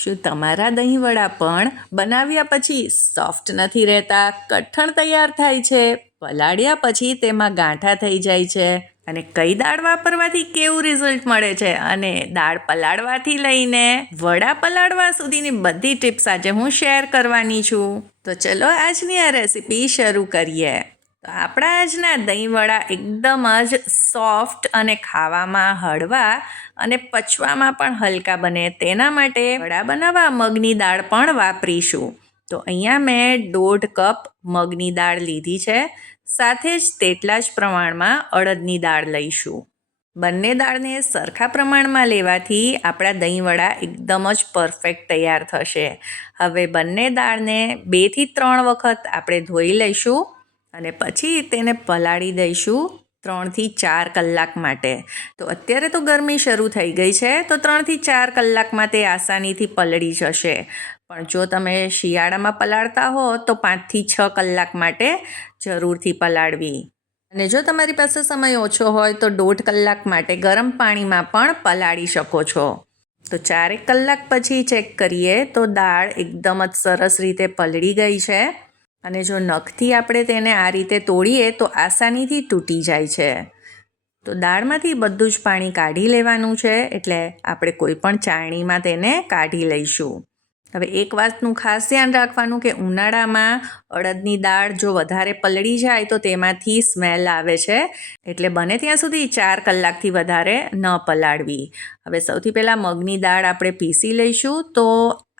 શું તમારા દહીં વડા પણ બનાવ્યા પછી સોફ્ટ નથી રહેતા, કઠણ તૈયાર થાય છે, પલાળ્યા પછી તેમાં ગાંઠા થઈ જાય છે? અને કઈ દાળ વાપરવાથી કેવું રિઝલ્ટ મળે છે? અને દાળ પલાળવાથી લઈને વડા પલાળવા સુધીની બધી ટિપ્સ આજે હું શેર કરવાની છું. તો ચલો આજની આ રેસીપી શરૂ કરીએ. તો આપણા આજના દહીં વડા એકદમ જ સોફ્ટ અને ખાવામાં હળવા અને પચવામાં પણ હલકા બને તેના માટે વડા બનાવવા મગની દાળ પણ વાપરીશું. તો અહીંયા મેં 1.5 કપ મગની દાળ લીધી છે. સાથે જ તેટલા જ પ્રમાણમાં અડદની દાળ લઈશું. બંને દાળને સરખા પ્રમાણમાં લેવાથી આપણા દહીં વડા એકદમ જ પરફેક્ટ તૈયાર થશે. હવે બંને દાળને 2 થી 3 વખત આપણે ધોઈ લઈશું અને પછી તેને પલાળી દઈશું 3 થી 4 કલાક માટે. તો અત્યારે તો ગરમી શરૂ થઈ ગઈ છે, તો 3 થી 4 કલાકમાં તે આસાનીથી પલળી જશે. પણ જો તમે શિયાળામાં પલાળતા હો તો 5 થી 6 કલાક માટે જરૂરથી પલાળવી. અને જો તમારી પાસે સમય ઓછો હોય તો 1.5 કલાક માટે ગરમ પાણીમાં પણ પલાળી શકો છો. તો 4 કલાક પછી ચેક કરીએ તો દાળ એકદમ જ સરસ રીતે પલળી ગઈ છે. અને જો નખથી આપણે તેને આ રીતે તોડીએ તો આસાનીથી તૂટી જાય છે. તો દાળમાંથી બધું જ પાણી કાઢી લેવાનું છે, એટલે આપણે કોઈ પણ ચાળણીમાં તેને કાઢી લઈશું. હવે એક વાતનું ખાસ ધ્યાન રાખવાનું કે ઉનાળામાં અડદની દાળ જો વધારે પલળી જાય તો તેમાંથી સ્મેલ આવે છે, એટલે બને ત્યાં સુધી 4 કલાકથી વધારે ન પલાળવી. હવે સૌથી પહેલાં મગની દાળ આપણે પીસી લઈશું. તો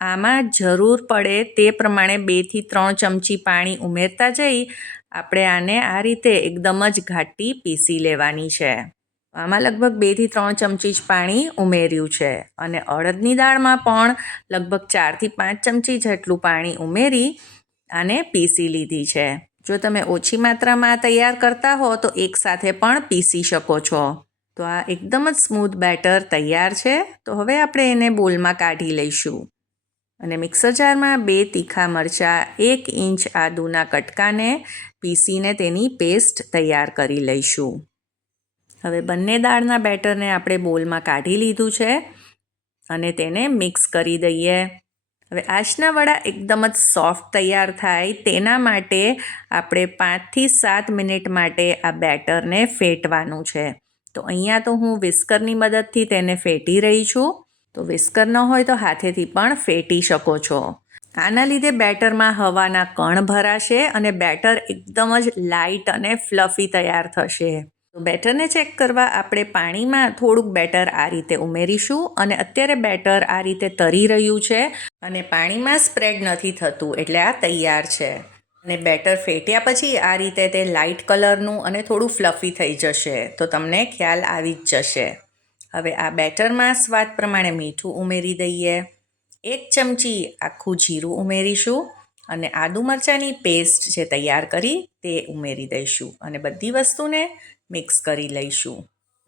આમાં જરૂર પડે તે પ્રમાણે 2 થી 3 ચમચી પાણી ઉમેરતા જઈ આપણે આને આ રીતે એકદમ જ ઘાટી પીસી લેવાની છે. આમાં લગભગ 2 થી 3 ચમચી જ પાણી ઉમેર્યું છે. અને અડદની દાળમાં પણ લગભગ 4 થી 5 ચમચી જેટલું પાણી ઉમેરી આને પીસી લીધી છે. જો તમે ઓછી માત્રામાં તૈયાર કરતા હો તો એકસાથે પણ પીસી શકો છો. તો આ એકદમ જ સ્મૂથ બેટર તૈયાર છે. તો હવે આપણે એને બોલમાં કાઢી લઈશું. અને મિક્સર જારમાં 2 તીખા મરચાં, 1 ઇંચ આદુના કટકાને પીસીને તેની પેસ્ટ તૈયાર કરી લઈશું. હવે બંને દાળના બેટરને આપણે બોલમાં કાઢી લીધું છે અને તેને મિક્સ કરી દઈએ. હવે આજના વડા એકદમ જ સોફ્ટ તૈયાર થાય તેના માટે આપણે 5 થી 7 મિનિટ માટે આ બેટરને ફેટવાનું છે. તો અહીંયા તો હું વિસ્કરની મદદથી તેને ફેટી રહી છું. તો વિસ્કર ન હોય તો હાથેથી પણ ફેટી શકો છો. આના લીધે બેટરમાં હવાના કણ ભરાશે અને બેટર એકદમ જ લાઇટ અને ફ્લફી તૈયાર થશે. તો બેટરને ચેક કરવા આપણે પાણીમાં થોડુંક બેટર આ રીતે ઉમેરીશું. અને અત્યારે બેટર આ રીતે તરી રહ્યું છે અને પાણીમાં સ્પ્રેડ નથી થતું, એટલે આ તૈયાર છે. અને બેટર ફેટ્યા પછી આ રીતે તે લાઇટ કલરનું અને થોડું ફ્લફી થઈ જશે, તો તમને ખ્યાલ આવી જ જશે. હવે આ બેટરમાં સ્વાદ પ્રમાણે મીઠું ઉમેરી દઈએ. 1 ચમચી આખું જીરું ઉમેરીશું અને આદુ મરચાંની પેસ્ટ જે તૈયાર કરી તે ઉમેરી દઈશું અને બધી વસ્તુને મિક્સ કરી લઈશું.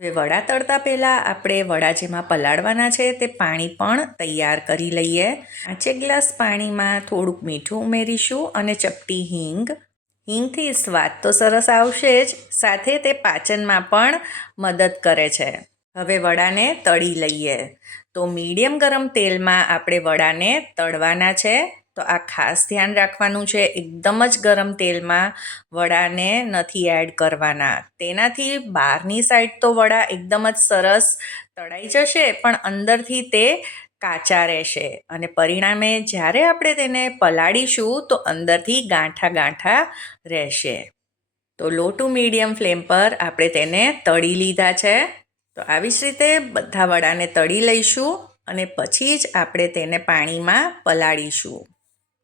હવે વડા તળતા પહેલાં આપણે વડા જેમાં પલાળવાના છે તે પાણી પણ તૈયાર કરી લઈએ. 5 ગ્લાસ પાણીમાં થોડુંક મીઠું ઉમેરીશું અને ચપટી હિંગ. હિંગથી સ્વાદ તો સરસ આવશે જ, સાથે તે પાચનમાં પણ મદદ કરે છે. હવે વડાને તળી લઈએ. તો મીડિયમ ગરમ તેલમાં આપણે વડાને તળવાના છે. તો આ ખાસ ધ્યાન રાખવાનું છે, એકદમ જ ગરમ તેલમાં વડાને નથી એડ કરવાના. તેનાથી બહારની સાઈડ તો વડા એકદમ જ સરસ તળાઈ જશે, પણ અંદરથી તે કાચા રહેશે અને પરિણામે જ્યારે આપણે તેને પલાળીશું તો અંદરથી ગાંઠા ગાંઠા રહેશે. તો લો ટુ મીડિયમ ફ્લેમ પર આપણે તેને તળી લીધા છે. તો આવી જ રીતે બધા વડાને તળી લઈશું અને પછી જ આપણે તેને પાણીમાં પલાળીશું.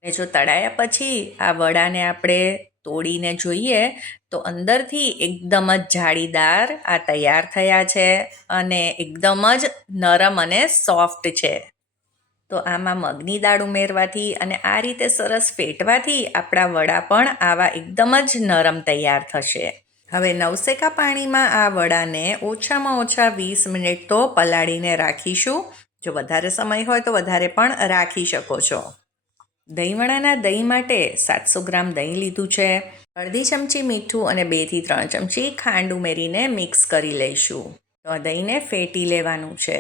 અને જો તળાયા પછી આ વડાને આપણે તોડીને જોઈએ તો અંદરથી એકદમ જ જાળીદાર આ તૈયાર થયા છે અને એકદમ જ નરમ અને સોફ્ટ છે. તો આમાં મગની દાળ ઉમેરવાથી અને આ રીતે સરસ ફેટવાથી આપણા વડા પણ આવા એકદમ જ નરમ તૈયાર થશે. હવે નવસેકા પાણીમાં આ વડાને ઓછામાં ઓછા 20 મિનિટ તો પલાળીને રાખીશું. જો વધારે સમય હોય તો વધારે પણ રાખી શકો છો. દહીંવડાના દહીં માટે 700 ગ્રામ દહીં લીધું છે. અડધી ચમચી મીઠું અને 2 થી 3 ચમચી ખાંડ ઉમેરીને મિક્સ કરી લઈશું. તો દહીંને ફેટી લેવાનું છે.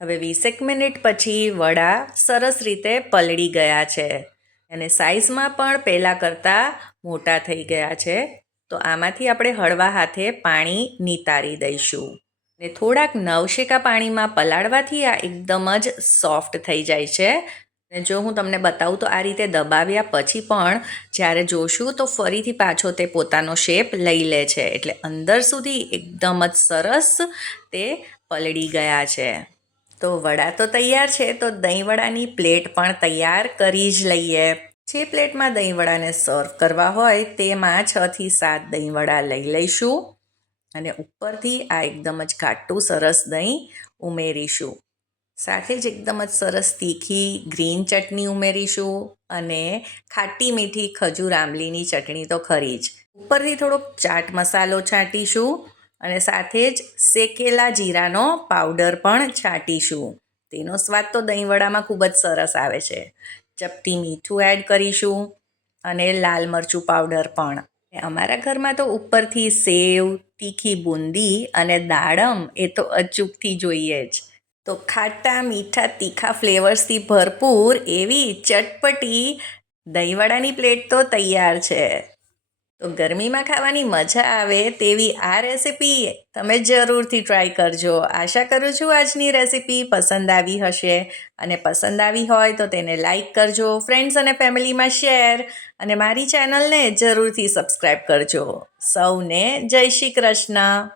હવે 20 મિનિટ પછી વડા સરસ રીતે પલળી ગયા છે અને સાઇઝમાં પણ પહેલાં કરતાં મોટા થઈ ગયા છે. તો આમાંથી આપણે હળવા હાથે પાણી નિતારી દઈશું ને થોડાક નવશેકા પાણીમાં પલાળવાથી આ એકદમ જ સોફ્ટ થઈ જાય છે. અને જો હું તમને બતાવું તો આ રીતે દબાવ્યા પછી પણ જ્યારે જોશું તો ફરીથી પાછો તે પોતાનો શેપ લઈ લે છે. એટલે અંદર સુધી એકદમ જ સરસ તે પલળી ગયા છે. તો વડા તો તૈયાર છે, તો દહીં વડાની પ્લેટ પણ તૈયાર કરી જ લઈએ. જે પ્લેટમાં દહીં વડાને સર્વ કરવા હોય તેમાં 6 થી 7 દહીં વડા લઈ લઈશું અને ઉપરથી આ એકદમ જ ઘાટું સરસ દહીં ઉમેરીશું. સાથે જ એકદમ જ સરસ તીખી ગ્રીન ચટણી ઉમેરીશું અને ખાટી મીઠી ખજૂર આંબલીની ચટણી તો ખરી જ. ઉપરથી થોડોક ચાટ મસાલો છાંટીશું અને સાથે જ શેકેલા જીરાનો પાવડર પણ છાંટીશું. તેનો સ્વાદ તો દહીં વડામાં ખૂબ જ સરસ આવે છે. ચપટી મીઠું એડ કરીશું અને લાલ મરચું પાવડર પણ. અમારા ઘરમાં તો ઉપરથી સેવ, તીખી બુંદી અને દાડમ એ તો અચૂકથી જોઈએ જ. તો ખાટા મીઠા તીખા ફ્લેવર્સથી ભરપૂર એવી ચટપટી દહીંવડાની પ્લેટ તો તૈયાર છે. તો ગરમીમાં ખાવાની મજા આવે તેવી આ રેસિપી તમે જરૂરથી ટ્રાય કરજો. આશા કરું છું આજની રેસિપી પસંદ આવી હશે અને પસંદ આવી હોય તો તેને લાઈક કરજો, ફ્રેન્ડ્સ અને ફેમિલીમાં શેર અને મારી ચેનલને જરૂરથી સબસ્ક્રાઈબ કરજો. સૌને જય શ્રી કૃષ્ણ.